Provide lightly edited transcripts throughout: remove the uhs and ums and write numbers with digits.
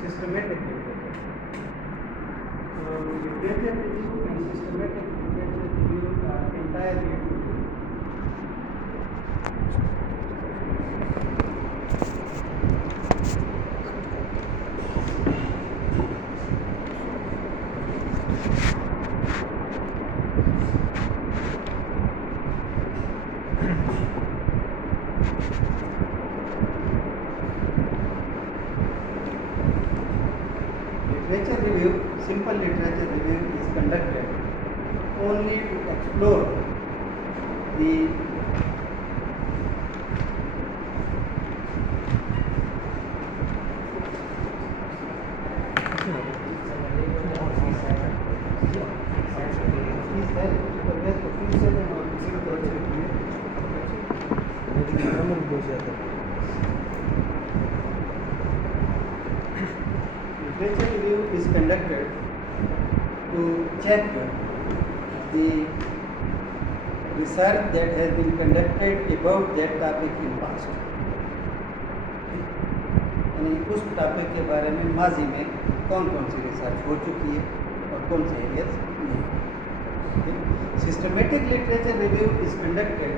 systematic literature. So literature review and systematic literature review are entirely different. Literature review, simple literature review is conducted only to explore the literature review is conducted to check the research that has been conducted about that topic in past. यानी उस topic के बारे में माजी में कौन कौन सी research हो चुकी है और कौन से एरियाज नहीं. Systematic literature review is conducted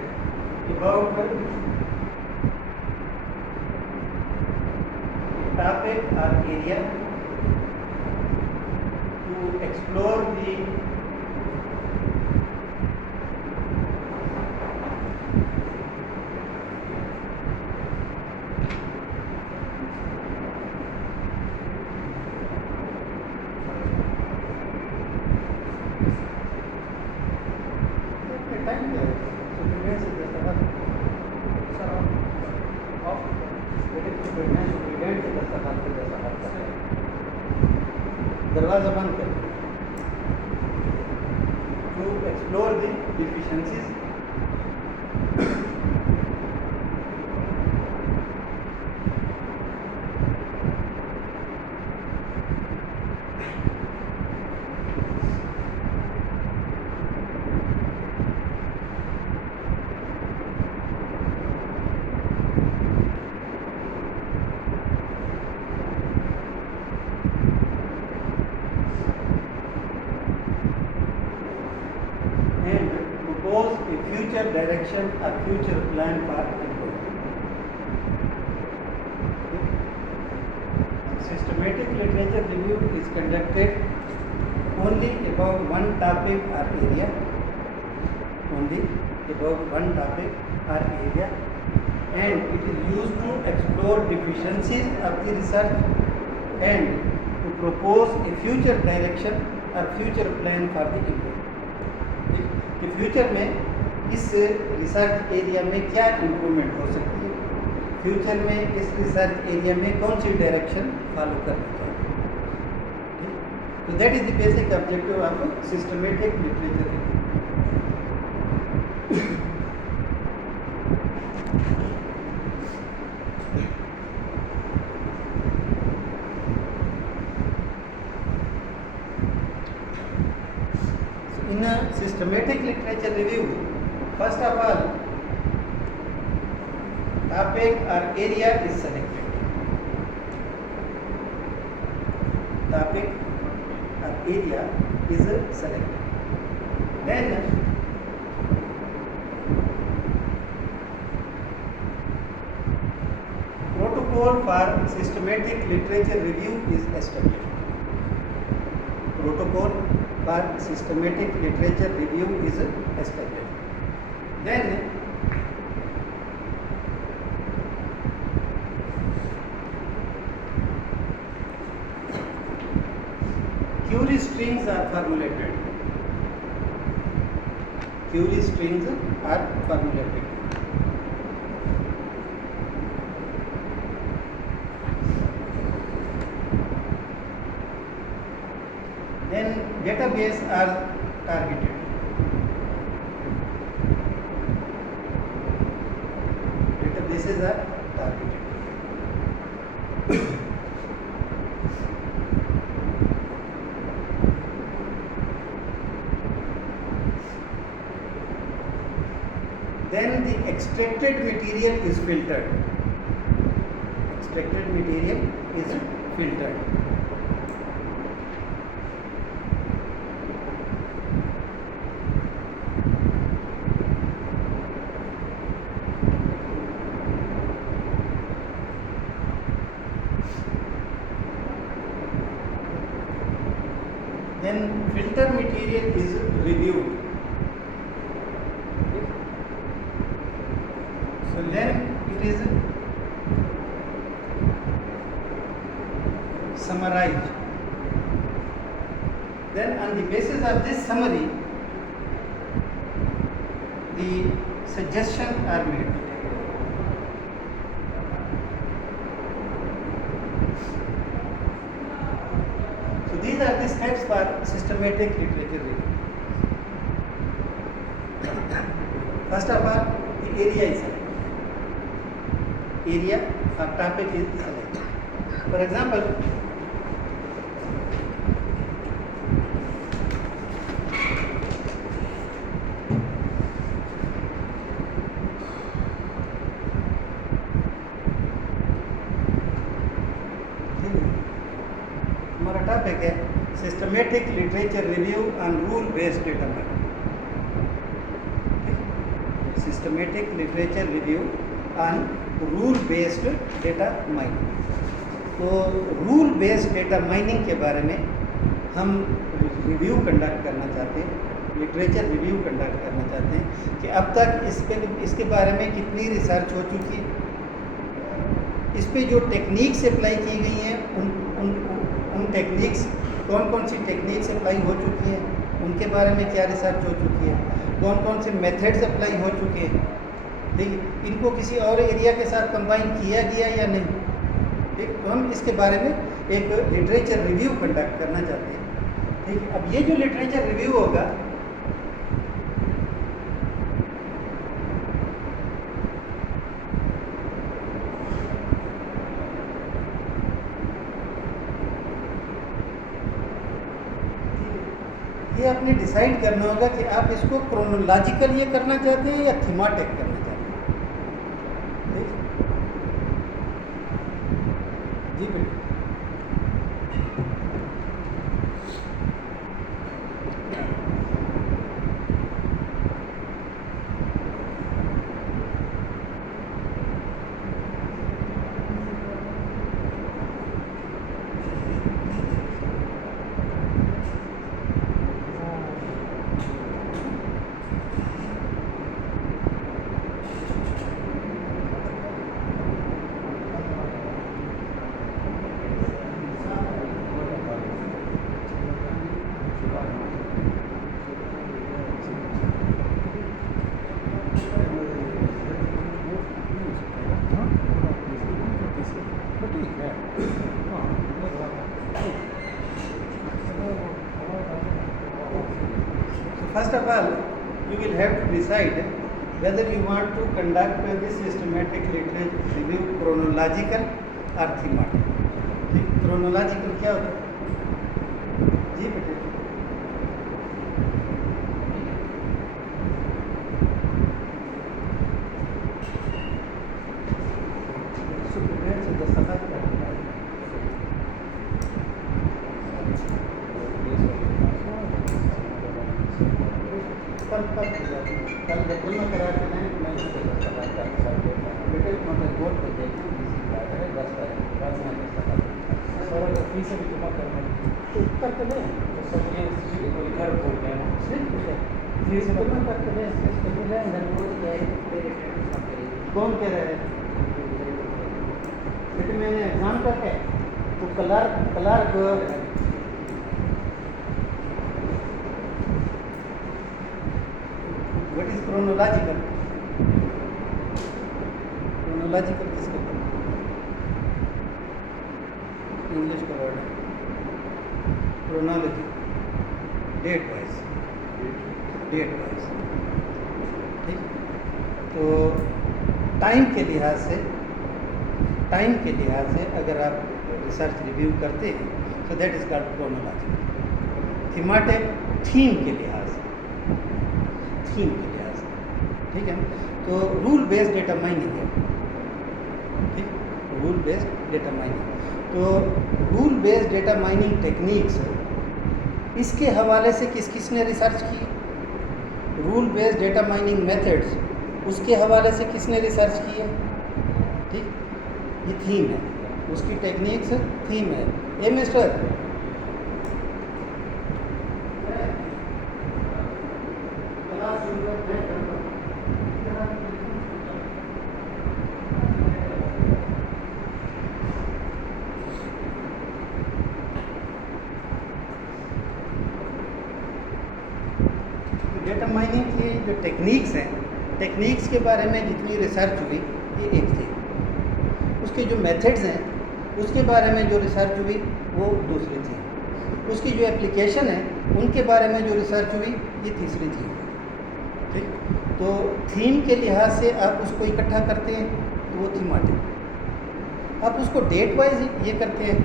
about topic or area to explore the दरवाजा बंद कर to explore the deficiencies future direction or future plan for improvement. Systematic literature review is conducted only about one topic or area, only about one topic or area, and it is used to explore deficiencies of the research and to propose a future direction or future plan for the improvement. कि future में इस research area में क्या improvement हो सकती है, future में इस रिसर्च एरिया में कौन सी डायरेक्शन फॉलो करनी चाहिए. तो that is the basic objective of systematic literature review. In a systematic literature review, first of all, topic or area is selected. Topic or area is selected. Then protocol for systematic literature review is established. Protocol for systematic literature review is established. Then query strings are formulated. Query strings are formulated. Then database are targeted. Databases are targeted. Then the extracted material is filtered. Extracted material is filtered. Then filter material is reviewed. So then it is summarized. Then on the basis of this summary, the suggestions are made. So these are the steps for systematic literature review. First of all, the area is selected. Area or topic is selected. For example, हमारा topic है systematic literature review on rule based data mining. Systematic literature review on rule based data mining. तो rule based data mining के बारे में हम review conduct करना चाहते हैं, लिटरेचर रिव्यू कंडक्ट करना चाहते हैं कि अब तक इसके बारे में कितनी रिसर्च हो चुकी है, इस पे जो टेक्निक्स अप्लाई की गई हैं उन टेक्निक्स कौन कौन सी टेक्निक्स अप्लाई हो चुकी हैं, उनके बारे में क्या रिसर्च हो चुकी है, कौन कौन से मेथड्स अप्लाई हो चुके हैं, देखिए इनको किसी और एरिया के साथ कंबाइन किया गया या नहीं. ठीक, तो हम इसके बारे में एक लिटरेचर रिव्यू कंडक्ट करना चाहते हैं. ठीक है, अब ये जो लिटरेचर रिव्यू होगा ये आपने डिसाइड करना होगा कि आप इसको क्रोनोलॉजिकल ये करना चाहते हैं या थीमेटिक करना चाहते हैं. जी बेटा. First of all, you will have to decide whether you want to conduct this systematic literature review chronological or thematic. Chronological क्या होता है? जी बेटे. सुप्रीमेंट से दस्तखत करना है. कल बदल में करा के नहीं बेटे मतलब वोट कर देंगे फीस भी जमा करना करते हैं तो सब ये घर बोल रहे हैं फीस जमा करते हैं कौन कह रहे हैं बेटे मैंने एग्जाम करके तो clerk What is chronological? Chronological किसको इंग्लिश का वर्ड है chronology, डेट वाइज. ठीक, तो टाइम के लिहाज से अगर आप रिसर्च रिव्यू करते हैं तो that is called chronological. Thematic theme के लिहाज से. ठीक है, तो रूल बेस्ड डेटा माइनिंग है. ठीक, रूल बेस्ड डेटा माइनिंग। तो rule based data mining techniques, इसके हवाले से किस किस ने रिसर्च की? Rule based data mining methods, उसके हवाले से किसने रिसर्च की है? ठीक, ये थीम है, उसकी टेक्निक्स थीम है। ए मिस्टर, डेटा माइनिंग की जो टेक्निक्स हैं, टेक्निक्स के बारे में जितनी रिसर्च हुई ये एक थी, उसके जो मेथड्स हैं उसके बारे में जो रिसर्च हुई वो दूसरी थी, उसकी जो एप्लीकेशन है उनके बारे में जो रिसर्च हुई ये तीसरी थी। ठीक, तो थीम के लिहाज से आप उसको इकट्ठा करते हैं तो वो थीमेटिक, आप उसको डेट वाइज ये करते हैं।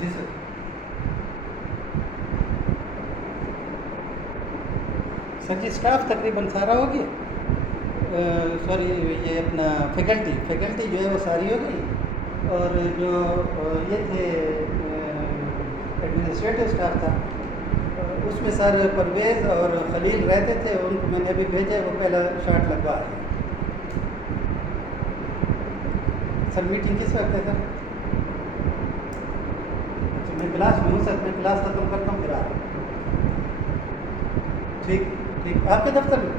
जी सर। सर जी स्टाफ तकरीबन सारा हो गया, सॉरी ये अपना फैकल्टी जो है वो सारी हो गई, और जो ये थे एडमिनिस्ट्रेटिव स्टाफ था उसमें सर परवेज़ और खलील रहते थे, उनको मैंने अभी भेजा, वो पहला शॉट लगवा है। सर मीटिंग किस वक्त है सर? अच्छा मैं क्लास में हूँ सर, मैं क्लास ख़त्म करता हूँ फिर आ रहा हूँ। ठीक ठीक, आपके दफ्तर में?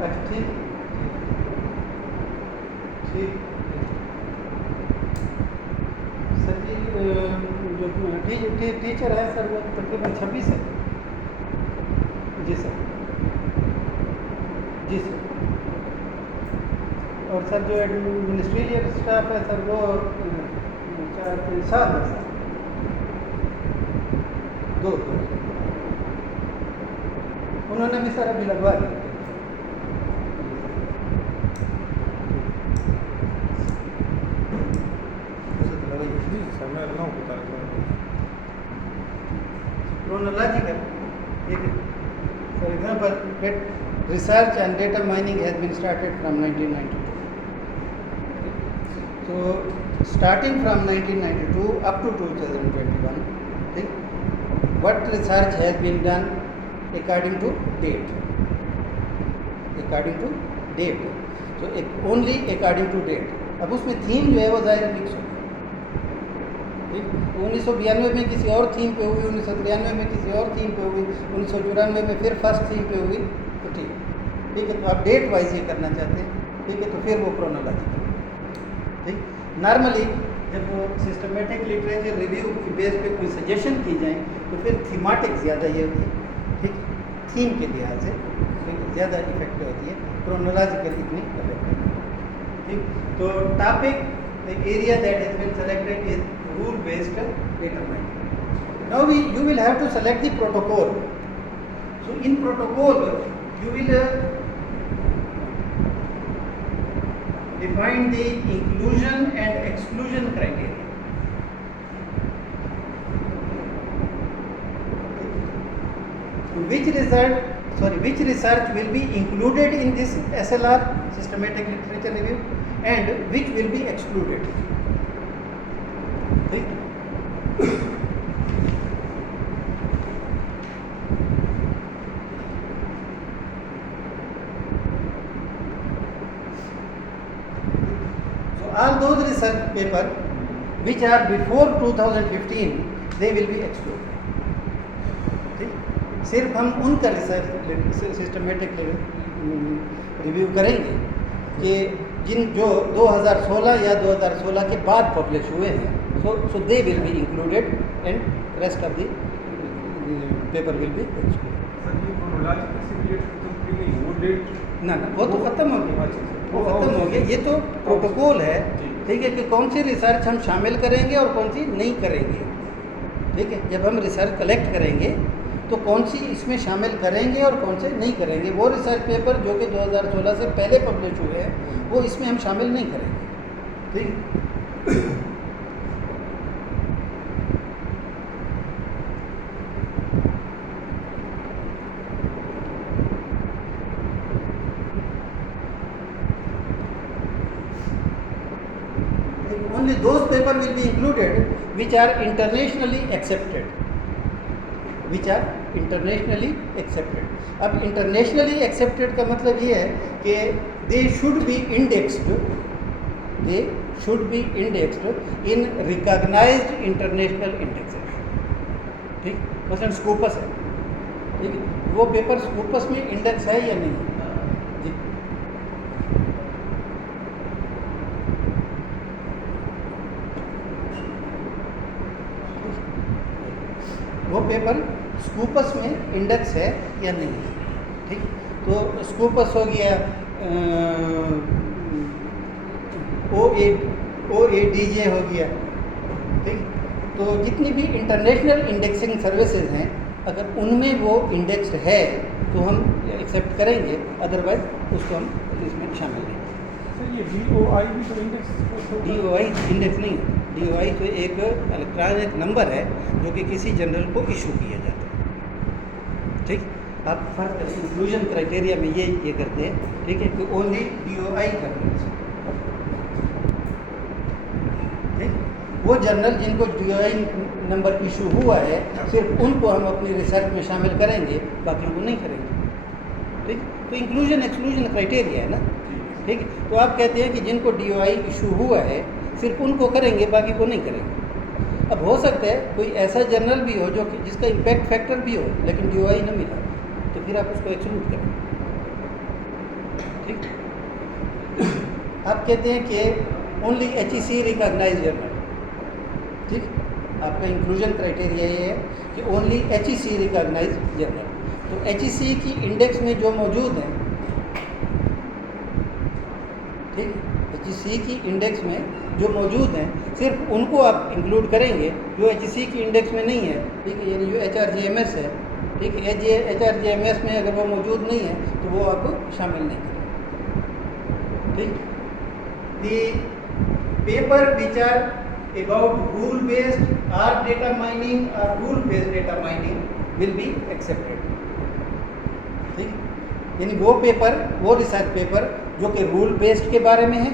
अच्छा ठीक ठीक। सर जी जो टीचर है सर वो तकरीबन 26 है। जी सर, जी सर। और सर जो एडमिनिस्ट्रेटिव स्टाफ है सर वो 4-3 साल है सर, 2 उन्होंने भी सर अभी लगवा दिया। Chronological, for example, research and data mining has been started from 1992. So, starting from 1992 up to 2021, what research has been done according to date? According to date. So, only according to date. अब उसमें theme जो है वो ज़ाहिर mix हो, 1992 में किसी और थीम पे हुई, 1993 में किसी और थीम पे हुई, 1994 में फिर फर्स्ट थीम पे हुई। तो ठीक है, तो आप डेट वाइज ये करना चाहते हैं, ठीक है, तो फिर वो क्रोनोलॉजिकल। ठीक, नॉर्मली जब वो सिस्टमेटिक लिटरेचर रिव्यू की बेस पे कोई सजेशन की जाए तो फिर थीमेटिक ज़्यादा ये होती है, ठीक, थीम के लिहाज से ज़्यादा इफेक्टिव होती है, क्रोनोलॉजिकल इतनी इफेक्टिव नहीं। ठीक, तो topic the area that has been selected is rule based data mining. Now you will have to select the protocol. So in protocol you will define the inclusion and exclusion criteria. Which research will be included in this SLR, systematic literature review, and which will be excluded. So all those research papers which are before 2015 they will be excluded. सिर्फ हम उनका research systematic review करेंगे कि जो 2016 या 2016 के बाद publish हुए हैं, so they will be included and rest of the paper will be excluded. ना वो तो ख़त्म हो गया, वो ख़त्म हो गया। ये तो प्रोटोकॉल है, ठीक है, कि कौन सी रिसर्च हम शामिल करेंगे और कौन सी नहीं करेंगे। ठीक है, जब हम रिसर्च कलेक्ट करेंगे तो कौन सी इसमें शामिल करेंगे और कौन से नहीं करेंगे। वो रिसर्च पेपर जो कि 2016 से पहले पब्लिश हुए हैं वो इसमें हम शामिल नहीं करेंगे। ठीक, only those paper will be included which are internationally accepted, which are internationally accepted. अब internationally accepted का मतलब ये है कि they should be indexed in recognized international indexes. ठीक, मसलन स्कूपस है, ठीक है, वो पेपर स्कूपस में इंडेक्स है या नहीं? जी, वो पेपर स्कूपस में इंडेक्स है या नहीं। ठीक, तो स्कूपस हो गया, OADJ हो गया। ठीक, तो जितनी भी इंटरनेशनल इंडेक्सिंग सर्विसेज हैं अगर उनमें वो इंडेक्स्ड है तो हम एक्सेप्ट करेंगे, अदरवाइज उसको हम इसमें शामिल नहीं। सर ये DOI भी तो इंडेक्स? DOI इंडेक्स नहीं है, DOI तो एक इलेक्ट्रॉनिक नंबर है जो कि किसी जनरल को इशू किया जाता है। ठीक, आप फर्स्ट इंक्लूजन क्राइटेरिया में ये करते हैं। ठीक है, कि ओनली DOI करते हैं। ठीक, वो जर्नल जिनको DOI नंबर इशू हुआ है सिर्फ उनको हम अपनी रिसर्च में शामिल करेंगे, बाकियों को नहीं करेंगे। ठीक, तो इंक्लूजन एक्सक्लूजन क्राइटेरिया है ना। ठीक, तो आप कहते हैं कि जिनको DOI इशू हुआ है सिर्फ उनको करेंगे, बाकी को नहीं करेंगे। अब हो सकता है कोई ऐसा जर्नल भी हो जो कि जिसका इम्पैक्ट फैक्टर भी हो लेकिन DOI न मिला, तो फिर आप उसको एक्सक्लूड करेंगे। ठीक, आप कहते हैं कि ओनली HEC रिकॉग्नाइज जर्नल। ठीक, आपका इंक्लूजन क्राइटेरिया ये है कि ओनली HEC रिकॉग्नाइज जर्नल। तो HEC की इंडेक्स में जो मौजूद हैं, ठीक, HEC की इंडेक्स में जो मौजूद हैं सिर्फ उनको आप इंक्लूड करेंगे, जो HEC की इंडेक्स में नहीं है। ठीक है, यानी जो HRGMS है, ठीक है, HRGMS में अगर वो मौजूद नहीं है तो वो आपको शामिल नहीं करेंगे। ठीक, the paper which are about rule based और डेटा माइनिंग और rule based data mining will be accepted. ठीक, यानी वो पेपर, वो रिसर्च पेपर जो कि रूल बेस्ड के बारे में है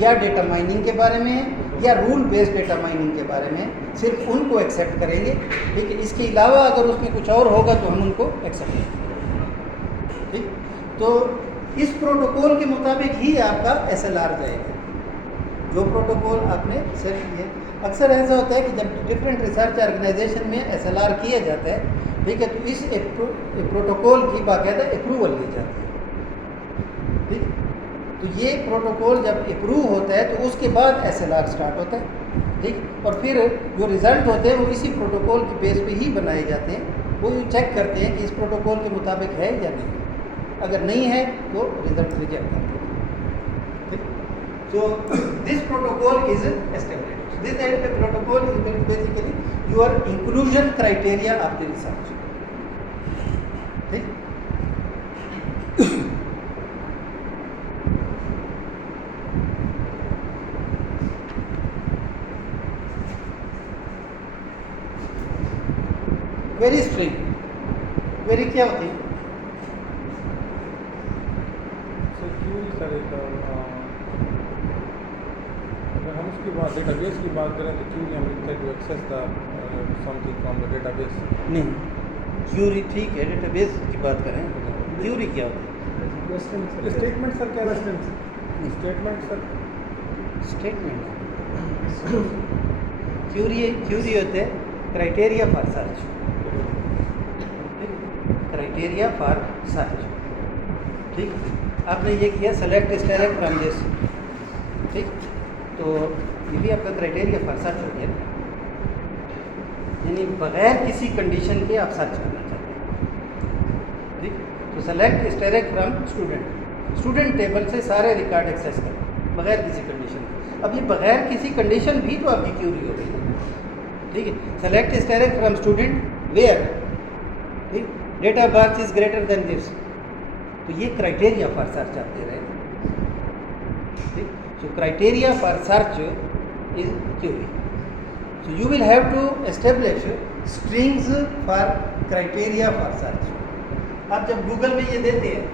या डेटा माइनिंग के बारे में है या रूल बेस्ड डेटा माइनिंग के बारे में, सिर्फ उनको एक्सेप्ट करेंगे। ठीक है, इसके अलावा अगर उसमें कुछ और होगा तो हम उनको एक्सेप्ट करेंगे। ठीक, तो इस प्रोटोकॉल के मुताबिक ही आपका SLR जाएगा, जो प्रोटोकॉल आपने सेट किए। अक्सर ऐसा होता है कि जब डिफरेंट रिसर्च ऑर्गेनाइजेशन में SLR किया जाता है, ठीक है, तो इस प्रोटोकॉल की बाकायदा अप्रूवल ली जाती है। ठीक, तो ये प्रोटोकॉल जब अप्रूव होता है तो उसके बाद SLR स्टार्ट होता है। ठीक, और फिर जो रिज़ल्ट होते हैं वो इसी प्रोटोकॉल के बेस पे ही बनाए जाते हैं। वो चेक करते हैं कि इस प्रोटोकॉल के मुताबिक है या नहीं, अगर नहीं है तो रिजल्ट रिजेक्ट करते हैं। ठीक, so this protocol is established. This protocol is basically your inclusion criteria of the research. ठीक, वेरी स्ट्रिक्ट। वेरी क्या होती है? अगर हम उसकी बात डेटाबेस की बात करें तो क्यों हम लिखते हैं to access the something from the database? नहीं, क्यूरी ठीक है, डेटाबेस की बात करें। क्यूरी क्या होती है? स्टेटमेंट सर, क्या स्टेटमेंट सर? स्टेटमेंट क्यूरी होते हैं criteria for search. Criteria for search. ठीक, आपने ये किया सेलेक्ट स्टेरेक्ट फ्रॉम दिस। ठीक, तो ये भी आपका क्राइटेरिया फॉर सर्च हो गया, यानी बगैर किसी कंडीशन के आप सर्च करना चाहते हैं। ठीक, तो सेलेक्ट स्टेरेक्ट फ्रॉम स्टूडेंट टेबल से सारे रिकॉर्ड एक्सेस करें बगैर किसी कंडीशन के। अब ये बगैर किसी कंडीशन भी तो आपकी क्यूरी हो गई है। ठीक है, select asterisk from student where, ठीक, date of birth is greater than this. तो ये क्राइटेरिया फॉर सर्च आप दे रहे हैं, ठीक। So criteria for search is query. So you will have to establish strings for criteria for search. आप जब Google में ये देते हैं,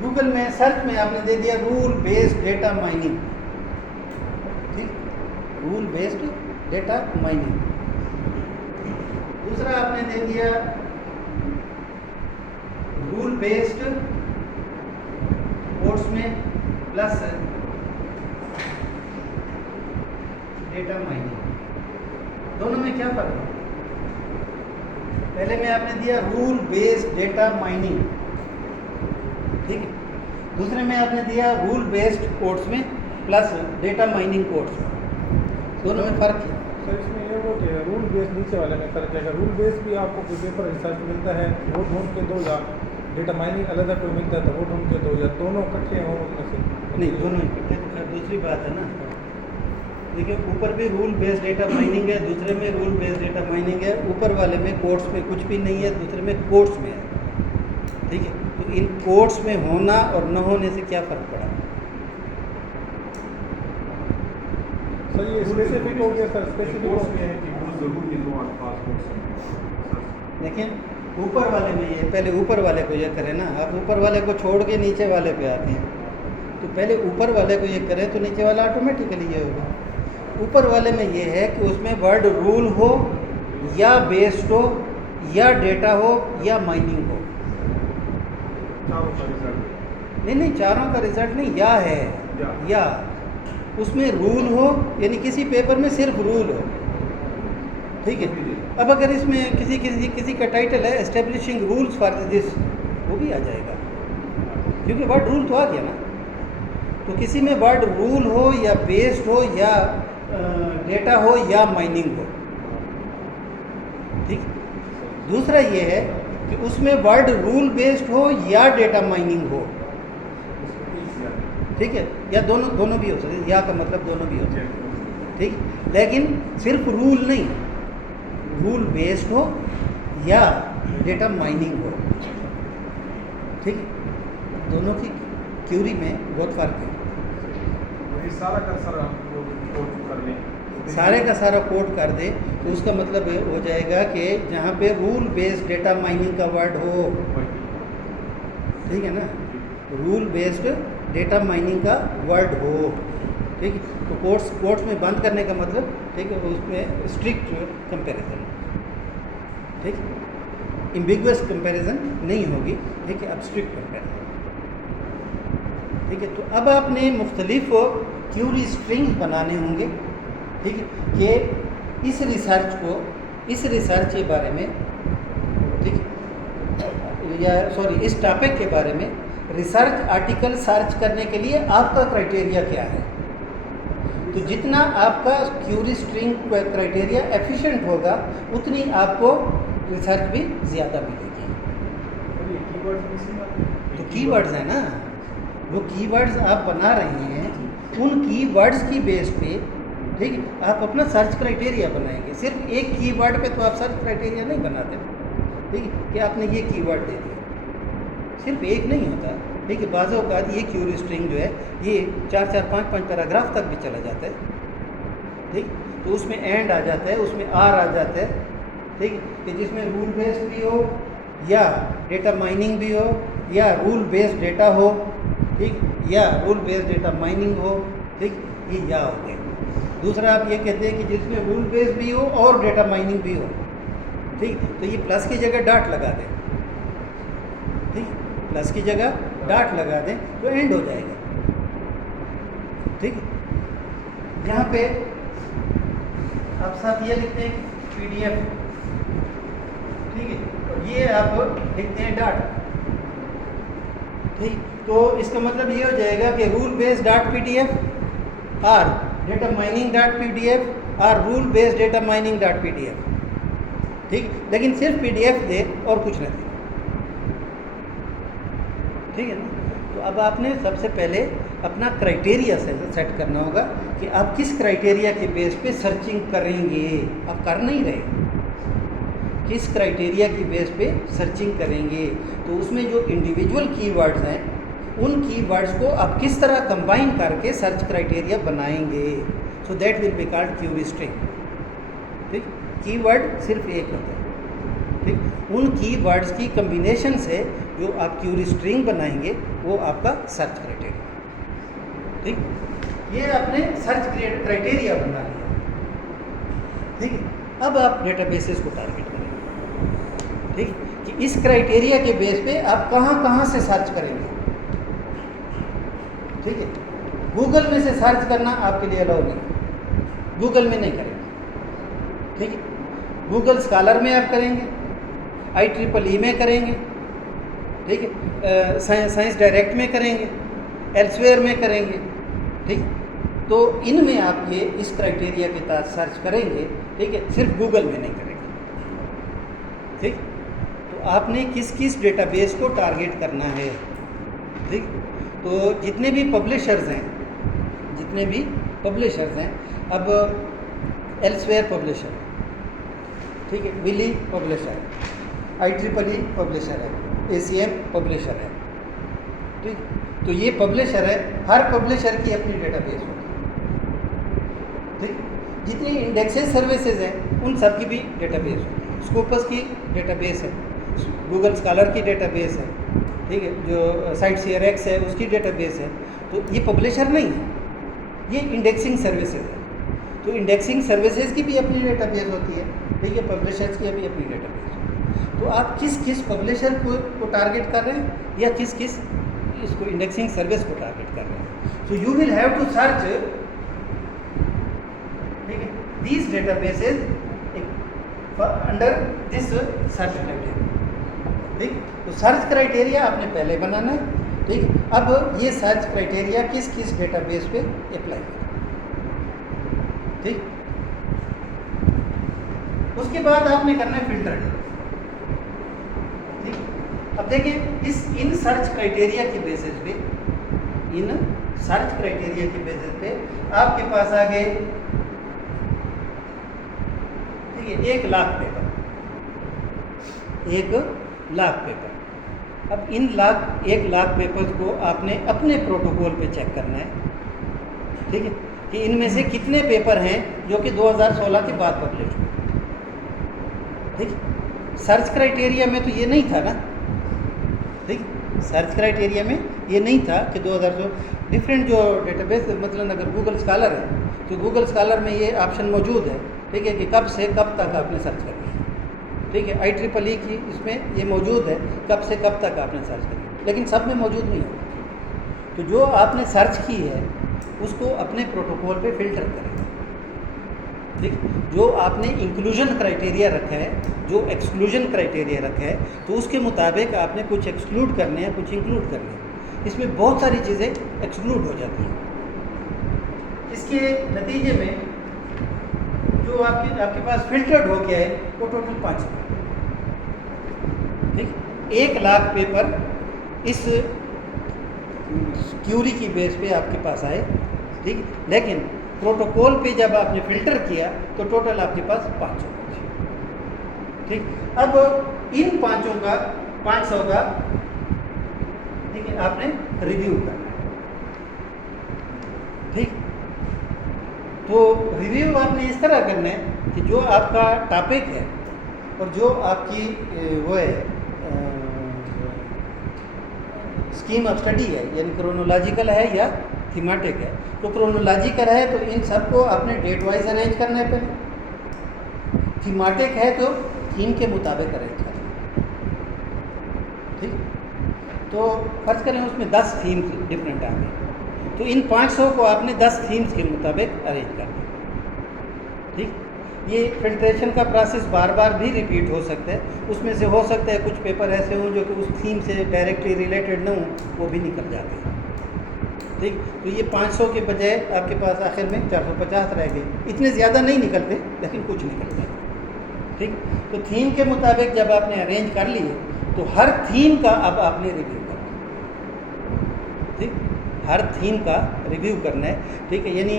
गूगल में सर्च में आपने दे दिया रूल बेस्ड डेटा माइनिंग, ठीक, रूल बेस्ड डेटा माइनिंग। दूसरा आपने दे दिया रूल बेस्ड कोर्स में प्लस डेटा माइनिंग। दोनों में क्या फर्क है? पहले में आपने दिया रूल बेस्ड डेटा माइनिंग, ठीक है। दूसरे में आपने दिया रूल बेस्ड कोड्स में प्लस डेटा माइनिंग कोड्स में। दोनों में फ़र्क है। सर इसमें ये वो कि रूल बेस नीचे वाले में फ़र्क है। अगर रूल बेस भी आपको कोई पेपर रिसर्च मिलता है वो ढूंढ के दो, या डेटा माइनिंग अलग कोई मिलता है तो वो ढूंढ के दो, या दोनों इकट्ठे हों उनमें से? नहीं, दोनों इकट्ठे तो खैर दूसरी बात है ना। देखिए ऊपर भी रूल बेस्ड डेटा माइनिंग है, दूसरे में रूल बेस्ड डेटा माइनिंग है। ऊपर वाले में कोड्स में कुछ भी नहीं है, दूसरे में कोड्स में है, ठीक है। तो इन कोड्स में होना और न होने से क्या फ़र्क पड़ा? सर ये स्पेसिफिक हो गया, सर स्पेसिफिक हो गया है कि देखिए ऊपर वाले में ये, पहले ऊपर वाले को ये करें ना। आप ऊपर वाले को छोड़ के नीचे वाले पे आते हैं, तो पहले ऊपर वाले को ये करें तो नीचे वाला ऑटोमेटिकली ये होगा। ऊपर वाले में ये है कि उसमें वर्ड रूल हो या बेस्ड हो या डेटा हो या माइनिंग हो। नहीं, चारों का रिजल्ट नहीं, या है या उसमें रूल हो, यानी किसी पेपर में सिर्फ रूल हो, ठीक है। अब अगर इसमें किसी का टाइटल है एस्टेब्लिशिंग रूल्स फॉर दिस, वो भी आ जाएगा क्योंकि वर्ड रूल तो आ गया ना। तो किसी में वर्ड रूल हो या बेस्ड हो या डेटा हो या माइनिंग हो, ठीक। दूसरा ये है कि उसमें वर्ड रूल बेस्ड हो या डेटा माइनिंग हो, ठीक है, या दोनों भी हो सकते, या का मतलब दोनों भी हो सकते, ठीक। लेकिन सिर्फ रूल नहीं, रूल बेस्ड हो या डेटा माइनिंग हो, ठीक। दोनों की क्यूरी में बहुत फ़र्क है। सारा का सारा कोड कर लें, सारे का सारा कोड कर दे तो उसका मतलब ये हो जाएगा कि जहाँ पे रूल बेस्ड डेटा माइनिंग का वर्ड हो, ठीक है ना, रूल बेस्ड डेटा माइनिंग का वर्ड हो, ठीक है। तो कोर्स में बंद करने का मतलब, ठीक है, उसमें स्ट्रिक्ट कंपैरिजन, ठीक, एम्बिगुअस कंपैरिजन नहीं होगी, ठीक है, अब स्ट्रिक्ट कंपैरिजन, ठीक है। तो अब आपने मुख्तलिफ क्यूरी स्ट्रिंग्स बनाने होंगे, ठीक है, कि इस रिसर्च के बारे में, ठीक, या सॉरी इस टॉपिक के बारे में रिसर्च आर्टिकल सर्च करने के लिए आपका क्राइटेरिया क्या है। तो जितना आपका क्यूरी स्ट्रिंग क्राइटेरिया एफिशिएंट होगा उतनी आपको रिसर्च भी ज़्यादा मिलेगी। तो कीवर्ड्स है ना, वो कीवर्ड्स आप बना रहे हैं, उन कीवर्ड्स की बेस पे, ठीक है, आप अपना सर्च क्राइटेरिया बनाएंगे। सिर्फ एक कीवर्ड पे तो आप सर्च क्राइटेरिया नहीं बनाते, ठीक है, कि आपने ये कीवर्ड दे दिया, सिर्फ एक नहीं होता, ठीक है। बाज़ औक़ात ये क्यूरी स्ट्रिंग जो है ये 4-4, 5-5 पैराग्राफ तक भी चला जाता है, ठीक। तो उसमें एंड आ जाता है, उसमें आर आ जाता है, ठीक, कि जिसमें रूल बेस्ड भी हो या डेटा माइनिंग भी हो या रूल बेस्ड डेटा हो, ठीक, या रूल बेस्ड डेटा माइनिंग हो, ठीक, ये या हो गया। दूसरा आप ये कहते हैं कि जिसमें रूल बेस्ड भी हो और डेटा माइनिंग भी हो, ठीक, तो ये प्लस की जगह डॉट लगा दें, ठीक, प्लस की जगह डॉट लगा दें तो एंड हो जाएगा, ठीक। यहाँ पे आप साथ ये लिखते हैं PDF, ठीक है, और ये आप लिखते हैं डॉट, ठीक। तो इसका मतलब ये हो जाएगा कि रूल बेस्ड डॉट PDF और डेटा माइनिंग डॉट PDF और rule based data mining dot PDF, ठीक, लेकिन सिर्फ PDF दे और कुछ नहीं, ठीक है ना। तो अब आपने सबसे पहले अपना क्राइटेरिया सेट करना होगा कि आप किस क्राइटेरिया के बेस पे सर्चिंग करेंगे। आप कर नहीं रहे, किस क्राइटेरिया की बेस पे सर्चिंग करेंगे। तो उसमें जो इंडिविजुअल कीवर्ड्स हैं उन कीवर्ड्स को आप किस तरह कंबाइन करके सर्च क्राइटेरिया बनाएंगे। So that will be called query string. ठीक, कीवर्ड सिर्फ एक होता है, ठीक, उन कीवर्ड्स की कम्बिनेशन से जो आप क्यूरी स्ट्रिंग बनाएंगे वो आपका सर्च क्राइटेरिया। ठीक, ये आपने सर्च क्राइटेरिया बना लिया। ठीक है, अब आप डेटाबेसेस को टारगेट करेंगे। ठीक, कि इस क्राइटेरिया के बेस पे आप कहाँ से सर्च करेंगे। ठीक है, गूगल में से सर्च करना आपके लिए अलाउ नहीं, गूगल में नहीं करेंगे। ठीक है, गूगल स्कॉलर में आप करेंगे, IEEE में करेंगे, ठीक है, साइंस डायरेक्ट में करेंगे, एल्सवेयर में करेंगे। ठीक, तो इनमें आप ये इस क्राइटेरिया के तहत सर्च करेंगे। ठीक है, सिर्फ गूगल में नहीं करेंगे। ठीक, तो आपने किस किस डेटाबेस को टारगेट करना है। ठीक, तो जितने भी पब्लिशर्स हैं, अब एल्सवेयर पब्लिशर, ठीक है, विली पब्लिशर है, IEEE पब्लिशर है, ACM पब्लिशर है। ठीक, तो ये पब्लिशर है, हर पब्लिशर की अपनी डेटाबेस होती है। ठीक, जितनी इंडेक्सेस सर्विसेज हैं उन सब की भी डेटाबेस होती है। स्कोपस की डेटाबेस है, गूगल स्कॉलर की डेटाबेस है, ठीक है, जो साइटसीयरएक्स है उसकी डेटाबेस है। तो ये पब्लिशर नहीं है, ये इंडेक्सिंग सर्विसेज है। तो इंडेक्सिंग सर्विसेज की भी अपनी डेटाबेस होती है, ठीक है, पब्लिशर्स की भी अपनी डेटाबेस होती है। तो आप किस किस पब्लिशर को टारगेट कर रहे हैं या किस किस इसको इंडेक्सिंग सर्विस को टारगेट कर रहे हैं। So you will have to search, ठीक है, these databases under this search criteria. ठीक, तो सर्च क्राइटेरिया आपने पहले बनाना है। ठीक, अब ये सर्च क्राइटेरिया किस किस डेटाबेस पे अप्लाई करें। ठीक, उसके बाद आपने करना है फिल्टर। ठीक, अब देखिए इन सर्च क्राइटेरिया के बेसिस पे, आपके पास आ गए, ठीक है, 1 लाख पेपर, 1 लाख पेपर। अब इन 1 लाख पेपर्स को आपने अपने प्रोटोकॉल पे चेक करना है। ठीक है, कि इनमें से कितने पेपर हैं जो कि 2016 के बाद पब्लिश हुए। ठीक, सर्च क्राइटेरिया में तो ये नहीं था ना। ठीक, सर्च क्राइटेरिया में ये नहीं था कि 2016 डिफरेंट जो डेटाबेस, मतलब अगर गूगल स्कॉलर है तो गूगल स्कॉलर में ये ऑप्शन मौजूद है। ठीक है, कि कब से कब तक आपने सर्च करना है। ठीक है, IEEE की इसमें ये मौजूद है, कब से कब तक आपने सर्च करना है, लेकिन सब में मौजूद नहीं है। तो जो आपने सर्च की है उसको अपने प्रोटोकॉल पे फिल्टर करें। ठीक, जो आपने इंक्लूजन क्राइटेरिया रखा है, जो एक्सक्लूजन क्राइटेरिया रखा है, तो उसके मुताबिक आपने कुछ एक्सक्लूड करने हैं, कुछ इंक्लूड करने हैं। इसमें बहुत सारी चीज़ें एक्सक्लूड हो जाती हैं। इसके नतीजे में जो आपके पास फिल्टर्ड हो गया है वो टोटल 5 है। ठीक, 1 लाख पेपर इस क्यूरी की बेस पे आपके पास आए। ठीक, लेकिन प्रोटोकॉल पे जब आपने फिल्टर किया तो टोटल आपके पास 500 थे। ठीक, अब इन 500 का ठीक है आपने रिव्यू करना है। ठीक, तो रिव्यू आपने इस तरह करना है कि जो आपका टॉपिक है और जो आपकी वो है स्कीम ऑफ स्टडी है, यानी क्रोनोलॉजिकल है या थीमेटिक है। तो क्रोनोलॉजिकल है तो इन सबको आपने डेट वाइज अरेंज करना है पहले। थीमेटिक है तो थीम के मुताबिक अरेंज करना है। ठीक, तो फर्ज करें उसमें 10 थीम्स डिफरेंट आ गए, तो इन 500 को आपने 10 थीम्स के मुताबिक अरेंज करना है। ठीक, ये फिल्ट्रेशन का प्रोसेस बार बार भी रिपीट हो सकता है। उसमें से हो सकता है कुछ पेपर ऐसे हों जो कि उस थीम से डायरेक्टली रिलेटेड ना हों, वो भी निकल जाते हैं। ठीक, तो ये 500 के बजाय आपके पास आखिर में 450 रह गए। इतने ज़्यादा नहीं निकलते लेकिन कुछ निकलते हैं। ठीक। तो थीम के मुताबिक जब आपने अरेंज कर लिए तो हर थीम का अब आपने रिव्यू करना है। ठीक, हर थीम का रिव्यू करना है। ठीक है, यानी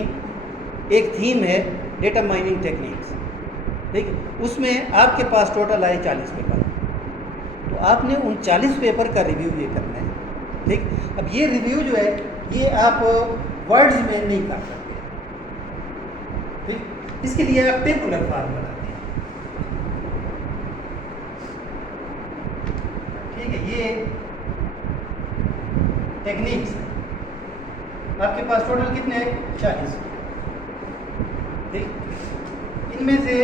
एक थीम है डेटा माइनिंग टेक्निक्स, ठीक है, उसमें आपके पास टोटल आए 40 पेपर, तो आपने उन 40 पेपर का रिव्यू ये करना है। ठीक, अब ये रिव्यू जो है ये आप वर्ड्स में नहीं कर सकते। ठीक, इसके लिए आप टेबुलर फॉर्म बनाते हैं। ठीक है, ये टेक्निक्स है। आपके पास टोटल कितने हैं? 40। ठीक, इनमें से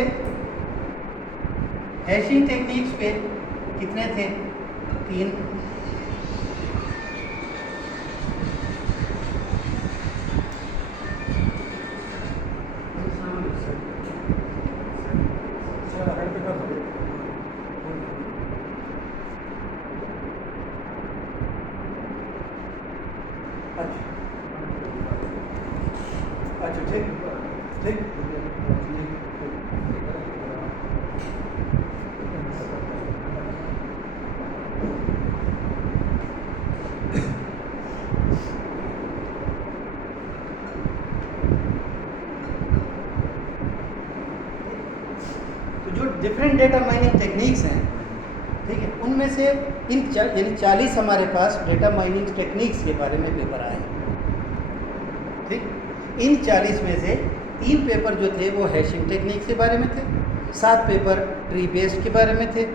हैशिंग टेक्निक्स पे कितने थे? 3। अच्छा, ठीक ठीक। तो जो डिफरेंट डेटा माइनिंग टेक्निक्स हैं, ठीक है, उनमें से यानी 40 हमारे पास डेटा माइनिंग टेक्निक्स के बारे में पेपर आए। ठीक, इन 40 में से 3 पेपर जो थे वो हैशिंग टेक्निक्स के बारे में थे, 7 पेपर ट्री बेस्ड के बारे में थे।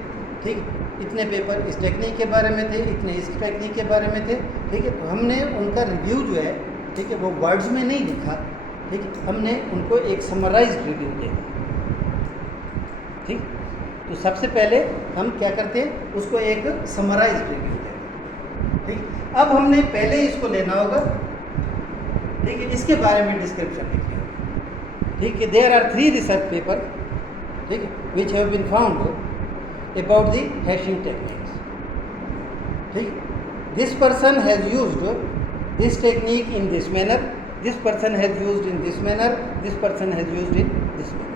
ठीक, इतने पेपर इस टेक्निक के बारे में थे, इतने इस टेक्निक के बारे में थे। ठीक है, तो हमने उनका रिव्यू जो है, ठीक है, वो वर्ड्स में नहीं लिखा। ठीक, हमने उनको एक समराइज्ड रिव्यू दिया। ठीक, तो सबसे पहले हम क्या करते हैं, उसको एक समराइज्ड रिव्यू देते हैं। ठीक, अब हमने पहले इसको लेना होगा। ठीक है, इसके बारे में डिस्क्रिप्शन लिखनी होगी। ठीक है, देयर आर 3 रिसर्च पेपर, ठीक, which have been found about the hashing techniques. ठीक, this person has used this technique in this manner, this person has used in this manner, this person has used in this manner.